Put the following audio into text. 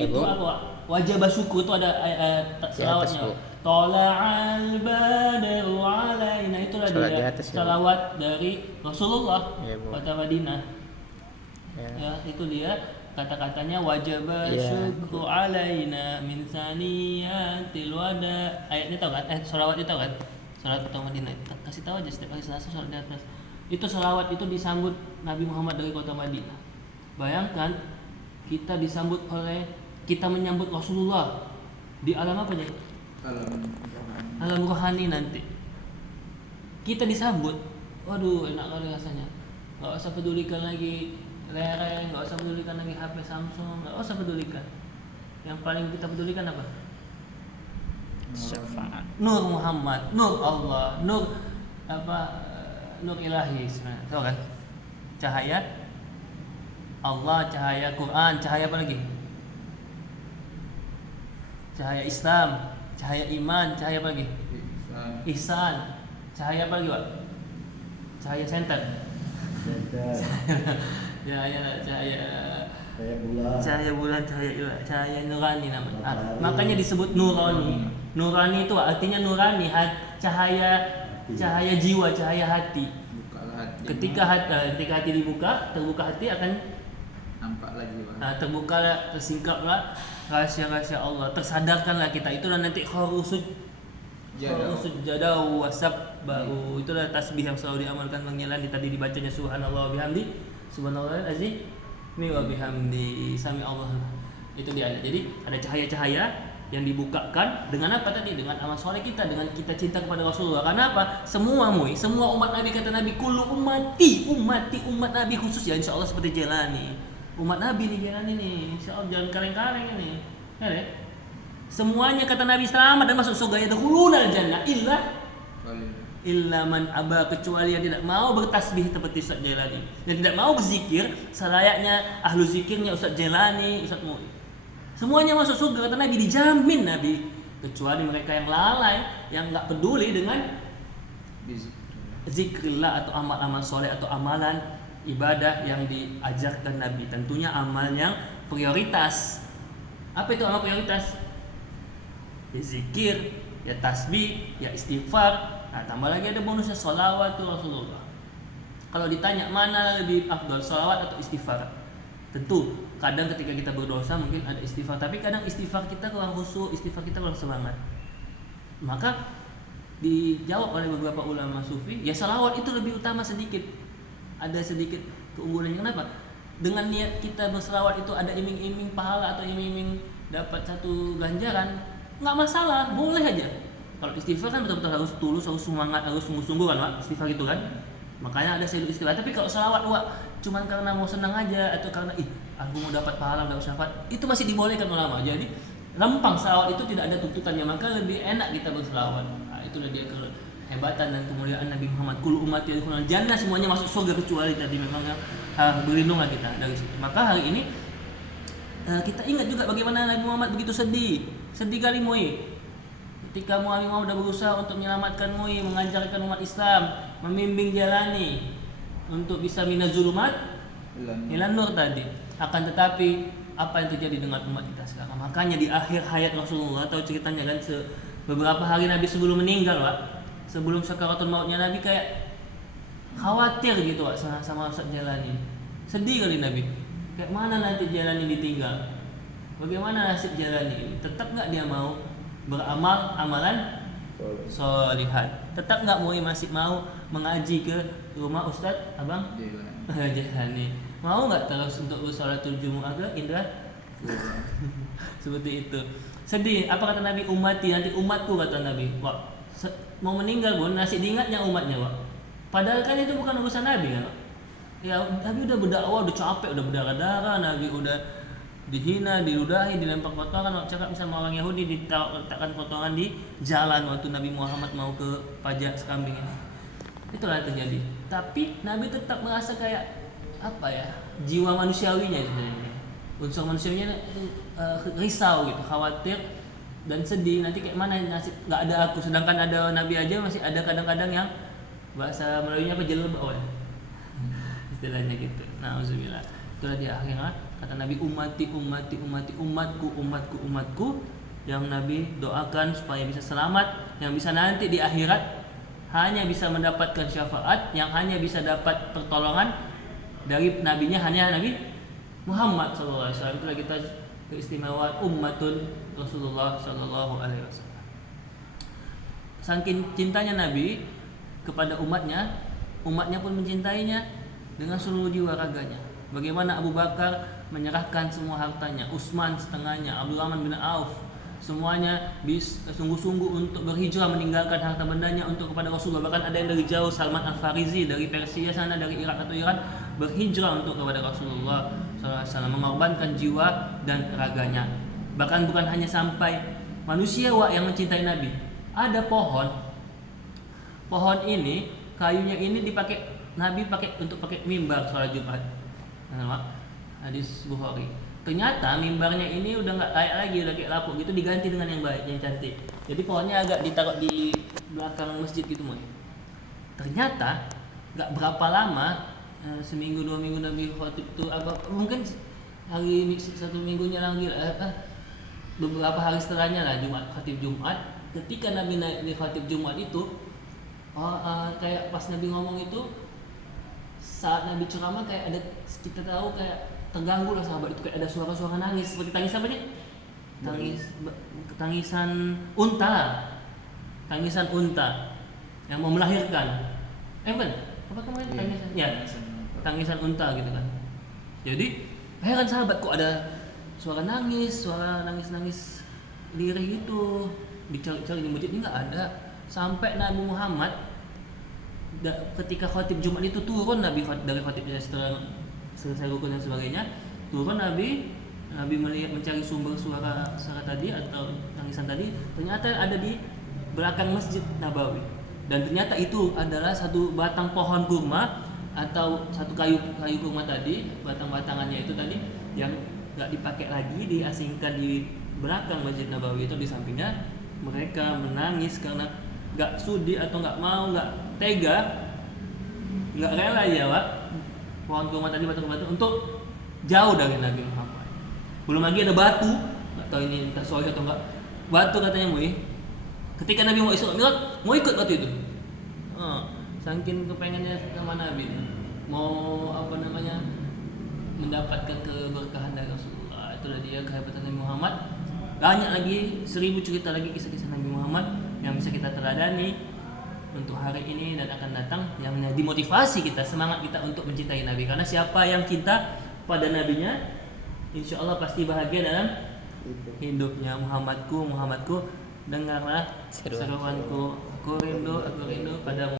itu apa? Wajib syukur itu ada selawatnya. Tola'al badru alaina, itulah dia selawat dari Rasulullah kota Madinah. Ya, itu dia kata-katanya wajib syukur alaina min saniyatil wada. Ayatnya tahu kan? Selawat itu tahu kan? Selawat kota Madinah. Kasih tahu aja setiap hari Selasa selawat di atas. Itu selawat itu disambut Nabi Muhammad dari kota Madinah. Bayangkan kita disambut kita menyambut Rasulullah di alam apa nih? Alam rohani nanti. Kita disambut, waduh enak kali rasanya. Gak usah pedulikan lagi lereng, gak usah pedulikan lagi HP Samsung, gak usah pedulikan. Yang paling kita pedulikan apa? Syafaat. Nur Muhammad, Nur Allah, Nur Nur Ilahi sebenarnya. Tahu kan? Cahaya Allah, cahaya Quran, cahaya apa lagi? Cahaya Islam, cahaya iman, cahaya apa lagi? Ihsan. Cahaya apa lagi, Pak? Cahaya center. Cahaya bulan, cahaya nurani namanya. Makanya disebut nurani. Nurani itu artinya nurani, cahaya jiwa, cahaya hati. Ketika hati dibuka, terbuka hati akan nampak lagi, Pak. Terbukalah, tersingkaplah rahasia-rahasia Allah. Tersadarkanlah kita. Itulah nanti khurusud jadaw wasab baru. Itulah tasbih yang selalu diamalkan Bang Yelani. Tadi dibacanya subhanallah wa bihamdi, subhanallah azim wa bihamdi sami Allah. Itu dia. Jadi ada cahaya-cahaya yang dibukakan dengan apa tadi? Dengan amal soleh kita, dengan kita cinta kepada Rasulullah. Karena apa? Semua umat Nabi, kata Nabi, kullu umat Nabi khusus ya insyaallah seperti Jelani. Umat Nabi nih Jelani nih, insyaallah jangan kaleng-kaleng ini. Ya deh. Semuanya kata Nabi selamat dan masuk surga, yadkhulunal jannah illa man aba, kecuali yang tidak mau bertasbih seperti Ustaz Jelani, yang tidak mau berzikir selayaknya ahlu zikirnya Ustaz Jelani, Ustaz Mu'i. Semuanya masuk surga kata Nabi, dijamin Nabi, kecuali mereka yang lalai, yang enggak peduli dengan zikrillah atau amal-amal soleh atau amalan ibadah yang diajarkan Nabi. Tentunya amal yang prioritas. Apa itu amal prioritas? Ya zikir, ya tasbih, ya istighfar. Nah, tambah lagi ada bonusnya sholawat Rasulullah. Kalau ditanya mana lebih afdal, sholawat atau istighfar? Tentu kadang ketika kita berdosa mungkin ada istighfar, tapi kadang istighfar kita kurang khusyuk, istighfar kita kurang semangat. Maka dijawab oleh beberapa ulama sufi, ya sholawat itu lebih utama sedikit. Ada sedikit keunggulannya. Kenapa? Dengan niat kita berselawat itu ada iming-iming pahala atau iming-iming dapat satu ganjaran, nggak masalah, boleh aja. Kalau istighfar kan betul-betul harus tulus, harus semangat, harus sungguh-sungguh kan, Pak? Istighfar gitu kan. Makanya ada sayyidul istighfar. Tapi kalau selawat cuman karena mau senang aja atau karena aku mau dapat pahala, dapat syafaat, itu masih dibolehkan ulama. Jadi lempang selawat itu tidak ada tuntutannya, maka lebih enak kita berselawat. Nah, itulah dia kehebatan dan kemuliaan Nabi Muhammad. Kul ummati yadkhulul jannah, semuanya masuk surga kecuali tadi memang yang berlindunglah kita dari situ. Maka hari ini kita ingat juga bagaimana Nabi Muhammad begitu sedih kali Mu'i. Ketika Nabi Muhammad sudah berusaha untuk menyelamatkan Mu'i, mengajarkan umat Islam, membimbing Jalani untuk bisa minazulumat ilan nur tadi. Akan tetapi apa yang terjadi dengan umat kita sekarang? Makanya di akhir hayat Rasulullah, tahu ceritanya kan, beberapa hari Nabi sebelum meninggal, Pak, sebelum sakaratul mautnya, Nabi kayak khawatir gitu, Pak, sama Ustaz Jalani. Sedih kali Nabi. Kayak mana nanti Jalani ditinggal? Bagaimana nasib Jalani? Tetap enggak dia mau beramal amalan solihat? Tetap enggak masih mau mengaji ke rumah Ustaz Abang Jalani? Mau enggak terus untuk sholatul Jumu'ah ke Indra? Seperti itu. Sedih. Apa kata Nabi? Ummati, nanti umatku, kata Nabi. Wah, mau meninggal pun masih diingatnya umatnya, Pak. Padahal kan itu bukan urusan Nabi kan, Pak. Ya, Nabi udah berdakwah, udah capek, udah berdarah-darah, Nabi udah dihina, diludahi, dilempar potongan. Cakap sama orang Yahudi, diletakkan potongan di jalan waktu Nabi Muhammad mau ke pajak sekambing. Itulah yang terjadi. Tapi Nabi tetap merasa kayak apa ya, jiwa manusiawinya itu, unsur manusiawinya risau gitu, khawatir dan sedih. Nanti kayak mana nasib, nggak ada aku, sedangkan ada Nabi aja masih ada kadang-kadang yang bahasa Melayunya apa, jelebak, istilahnya gitu. Nauzubillah. Itulah dia akhirnya Kata Nabi, ummati ummati ummati, umatku umatku umatku, yang Nabi doakan supaya bisa selamat, yang bisa nanti di akhirat hanya bisa mendapatkan syafaat, yang hanya bisa dapat pertolongan dari nabinya hanya Nabi Muhammad sallallahu alaihi wasallam. Itulah kita keistimewaan ummatun Rasulullah sallallahu alaihi wasallam. Saking cintanya Nabi kepada umatnya, umatnya pun mencintainya dengan seluruh jiwa raganya. Bagaimana Abu Bakar menyerahkan semua hartanya, Utsman setengahnya, Abdurrahman bin Auf semuanya sungguh-sungguh untuk berhijrah meninggalkan harta bendanya untuk kepada Rasulullah. Bahkan ada yang dari jauh, Salman Al-Farisi dari Persia sana, dari Irak atau Iran, berhijrah untuk kepada Rasulullah SAW, mengorbankan jiwa dan raganya. Bahkan bukan hanya sampai manusia yang mencintai Nabi. Ada pohon ini, kayunya ini dipakai Nabi untuk pakai mimbar sholat Jumat. Hadis Bukhari. Ternyata mimbarnya ini udah nggak layak lagi, udah kayak lapuk gitu, diganti dengan yang baik, yang cantik. Jadi pohonnya agak ditaruh di belakang masjid gitu, Moy. Ternyata nggak berapa lama, seminggu 2 minggu Nabi khotib tuh, mungkin hari satu minggunya lagi, beberapa hari setelahnya lah, Jumat, khotib Jumat. Ketika Nabi naik di khotib Jumat itu, kayak pas Nabi ngomong itu, saat Nabi ceramah kayak ada, kita tahu kayak terganggu lah sahabat itu, kayak ada suara-suara nangis, seperti tangis apa nih? Tangisan unta yang mau melahirkan. Apa kemarin tangisan? Ya, tangisan unta gitu kan. Jadi heran sahabat, kok ada suara nangis lirih gitu, dicari-cari di masjid ini nggak ada. Sampai Nabi Muhammad ketika khotib Jumat itu turun, Nabi dari khotibnya setelah selesai rukun dan sebagainya, turun Nabi melihat, mencari sumber suara tadi atau tangisan tadi, ternyata ada di belakang Masjid Nabawi. Dan ternyata itu adalah satu batang pohon kurma atau satu kayu kurma tadi, batang-batangannya itu tadi yang nggak dipakai lagi, diasingkan di belakang Masjid Nabawi itu. Di sampingnya mereka menangis karena nggak sudi atau nggak mau, nggak tega, nggak rela ya Pak, pohon kurma tadi, batu untuk jauh dari Nabi Muhammad. Belum lagi ada batu, nggak tahu ini entah soal atau enggak, batu katanya ketika Nabi mau Isra Mi'raj mau ikut batu itu. Saking kepengennya sama Nabi, mau mendapatkan keberkahan dari Rasulullah. Itulah dia kehebatan Nabi Muhammad. Banyak lagi, 1000 cerita lagi kisah-kisah Nabi Muhammad yang bisa kita teladani untuk hari ini dan akan datang, yang dimotivasi kita, semangat kita untuk mencintai Nabi. Karena siapa yang cinta pada Nabinya, insya Allah pasti bahagia dalam hidupnya. Muhammadku, dengarlah seruanku, aku rindu padamu.